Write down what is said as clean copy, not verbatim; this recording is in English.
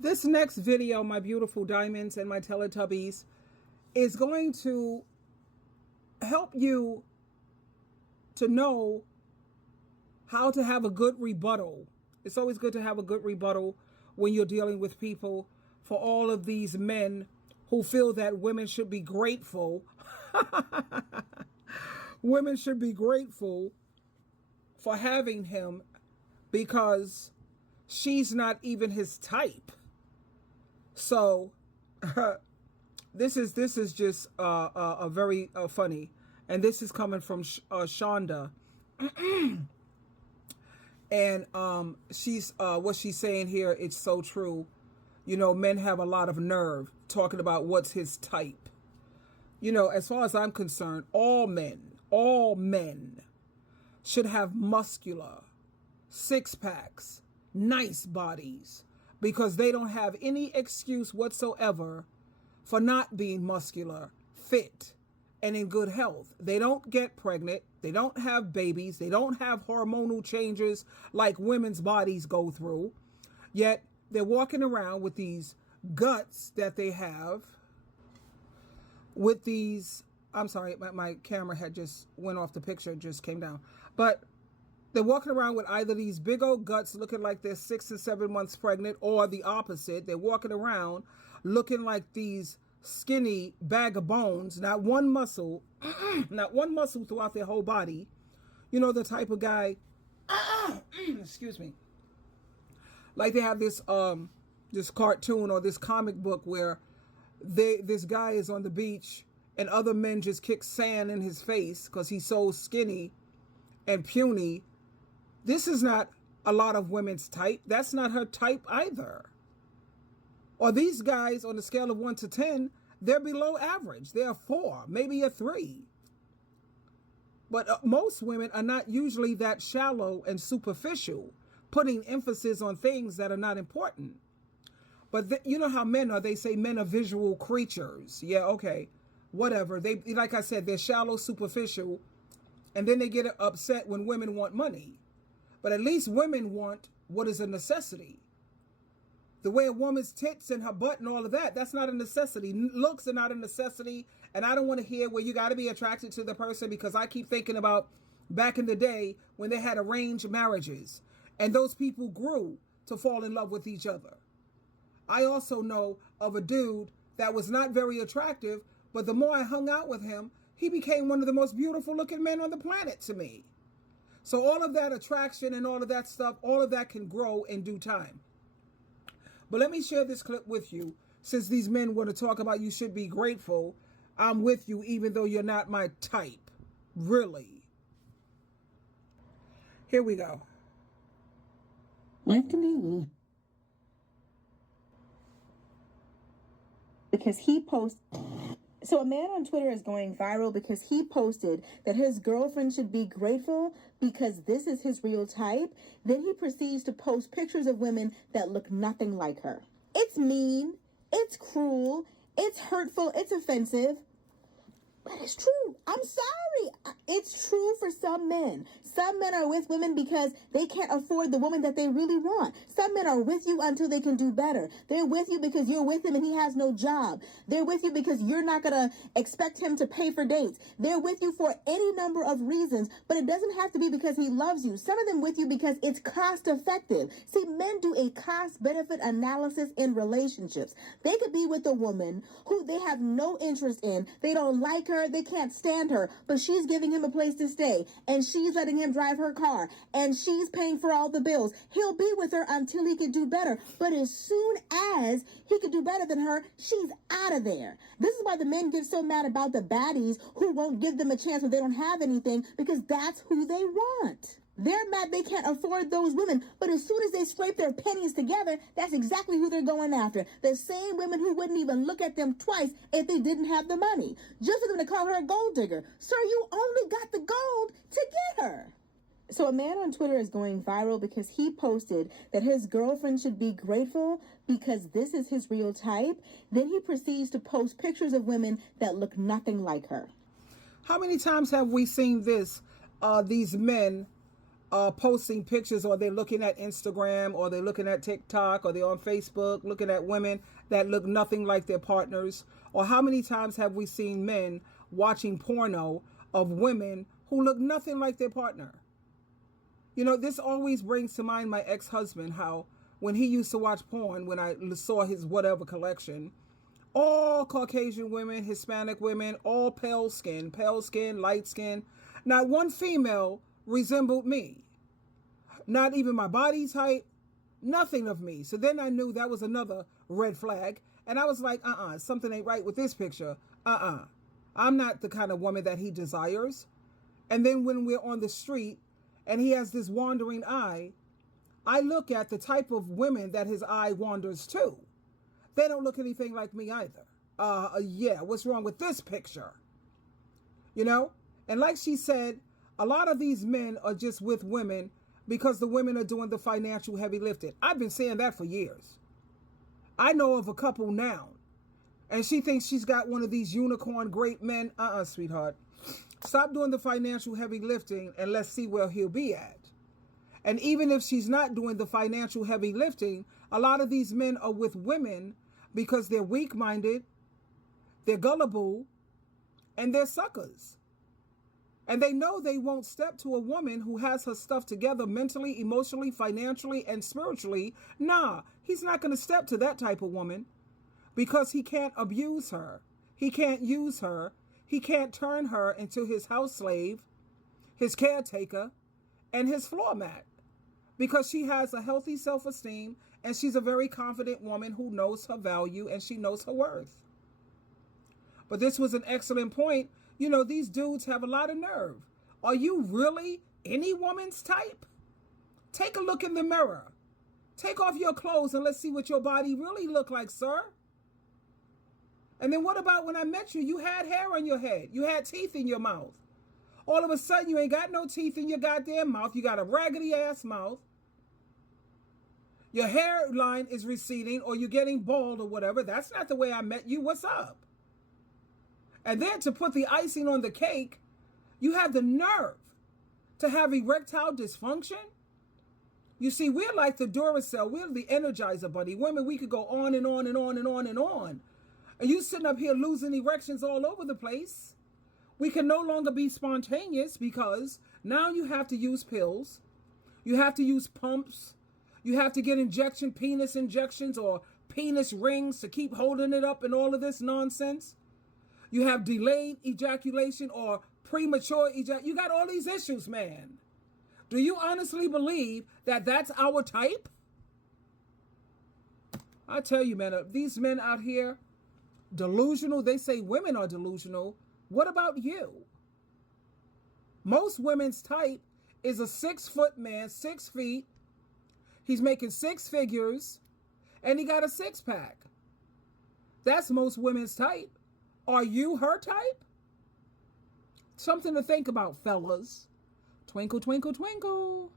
This next video, my beautiful diamonds and my Teletubbies, is going to help you to know how to have a good rebuttal. It's always good to have a good rebuttal when you're dealing with people. For all of these men who feel that women should be grateful, women should be grateful for having him because she's not even his type. So this is just a very funny, and this is coming from Shonda. And she's what she's saying here, it's so true. You know, men have a lot of nerve talking about what's his type. You know, as far as I'm concerned, all men should have muscular, six packs, nice bodies, because they don't have any excuse whatsoever for not being muscular, fit, and in good health. They don't get pregnant. They don't have babies. They don't have hormonal changes like women's bodies go through. Yet they're walking around with these guts that they have, with these, I'm sorry, my camera had just went off the picture, just came down. But they're walking around with either these big old guts looking like they're 6 and 7 months pregnant, or the opposite. They're walking around looking like these skinny bag of bones, not one muscle, not one muscle throughout their whole body. You know, the type of guy, excuse me, like they have this this cartoon or this comic book where this guy is on the beach and other men just kick sand in his face because he's so skinny and puny. This is not a lot of women's type. That's not her type either. Or these guys, on the scale of 1 to 10, they're below average. They're a 4, maybe a 3. But most women are not usually that shallow and superficial, putting emphasis on things that are not important. But you know how men are. They say men are visual creatures. Yeah, okay, whatever. They, like I said, they're shallow, superficial, and then they get upset when women want money. But at least women want what is a necessity. The way a woman's tits and her butt and all of that, that's not a necessity. Looks are not a necessity. And I don't want to hear where you got to be attracted to the person, because I keep thinking about back in the day when they had arranged marriages and those people grew to fall in love with each other. I also know of a dude that was not very attractive, but the more I hung out with him, he became one of the most beautiful looking men on the planet to me. So all of that attraction and all of that stuff, all of that can grow in due time. But let me share this clip with you. Since these men want to talk about you should be grateful, I'm with you even though you're not my type. Really. Here we go. Like to me. Because he posts. So a man on Twitter is going viral because he posted that his girlfriend should be grateful because this is his real type. Then he proceeds to post pictures of women that look nothing like her. It's mean, it's cruel, it's hurtful, it's offensive. But it's true. I'm sorry. It's true for some men. Some men are with women because they can't afford the woman that they really want. Some men are with you until they can do better. They're with you because you're with him and he has no job. They're with you because you're not going to expect him to pay for dates. They're with you for any number of reasons, but it doesn't have to be because he loves you. Some of them with you because it's cost effective. See, men do a cost benefit analysis in relationships. They could be with a woman who they have no interest in. They don't like her. They can't stand her, but she's giving him a place to stay, and she's letting him drive her car, and she's paying for all the bills. He'll be with her until he can do better, but as soon as he can do better than her, she's out of there. This is why the men get so mad about the baddies who won't give them a chance when they don't have anything, because that's who they want. They're mad they can't afford those women, but as soon as they scrape their pennies together, that's exactly who they're going after. The same women who wouldn't even look at them twice if they didn't have the money. Just for them to call her a gold digger. Sir, you only got the gold to get her. So a man on Twitter is going viral because he posted that his girlfriend should be grateful because this is his real type. Then he proceeds to post pictures of women that look nothing like her. How many times have we seen this? These men posting pictures, or they're looking at Instagram, or they're looking at TikTok, or they're on Facebook looking at women that look nothing like their partners? Or how many times have we seen men watching porno of women who look nothing like their partner? You know, this always brings to mind my ex-husband, how when he used to watch porn, when I saw his whatever collection, all Caucasian women, Hispanic women, all pale skin, light skin. Not one female resembled me. Not even my body type, nothing of me. So then I knew that was another red flag. And I was like, something ain't right with this picture. I'm not the kind of woman that he desires. And then when we're on the street and he has this wandering eye, I look at the type of women that his eye wanders to. They don't look anything like me either. Yeah, what's wrong with this picture? You know? And like she said, a lot of these men are just with women because the women are doing the financial heavy lifting. I've been saying that for years. I know of a couple now, and she thinks she's got one of these unicorn great men. Sweetheart. Stop doing the financial heavy lifting and let's see where he'll be at. And even if she's not doing the financial heavy lifting, a lot of these men are with women because they're weak-minded, they're gullible, and they're suckers. And they know they won't step to a woman who has her stuff together mentally, emotionally, financially, and spiritually. Nah, he's not going to step to that type of woman because he can't abuse her. He can't use her. He can't turn her into his house slave, his caretaker, and his floor mat, because she has a healthy self-esteem and she's a very confident woman who knows her value and she knows her worth. But this was an excellent point. You know, these dudes have a lot of nerve. Are you really any woman's type? Take a look in the mirror. Take off your clothes and let's see what your body really look like, sir. And then what about when I met you? You had hair on your head. You had teeth in your mouth. All of a sudden, you ain't got no teeth in your goddamn mouth. You got a raggedy ass mouth. Your hairline is receding, or you're getting bald or whatever. That's not the way I met you. What's up? And then to put the icing on the cake, you have the nerve to have erectile dysfunction. You see, we're like the Duracell. We're the Energizer Bunny. Women, we could go on and on and on and on and on. And you sitting up here losing erections all over the place. We can no longer be spontaneous because now you have to use pills. You have to use pumps. You have to get penis injections or penis rings to keep holding it up and all of this nonsense. You have delayed ejaculation or premature ejaculation. You got all these issues, man. Do you honestly believe that that's our type? I tell you, man, these men out here, delusional. They say women are delusional. What about you? Most women's type is a 6-foot man, 6 feet. He's making 6 figures, and he got a 6-pack. That's most women's type. Are you her type? Something to think about, fellas. Twinkle, twinkle, twinkle.